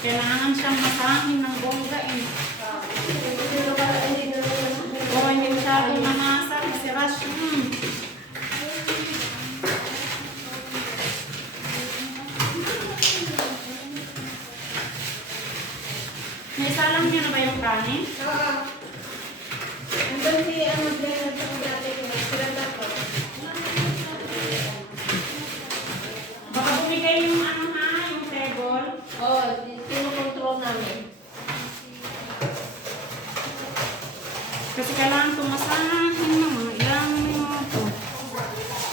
Kailangan siyang masahin ng bongga eh. O, hindi masyadong namasa kasi rush. Naisalang niyo na ba yung kanin? Oo. Andun si ang mag-blend sa dati ko. Siranda ko. Baka bumigay yung ano ha, yung table. Oo, tinukontrol namin. Kasi kailangan tumasahin ng mga ilang minuto.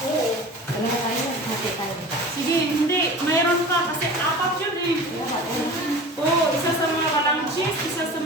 Oo. Ano ba tayo? Hati tayo. Sige, hindi. Mayroon pa kasi apat yun eh. Oo, isa sa mga walang cheese, isa sa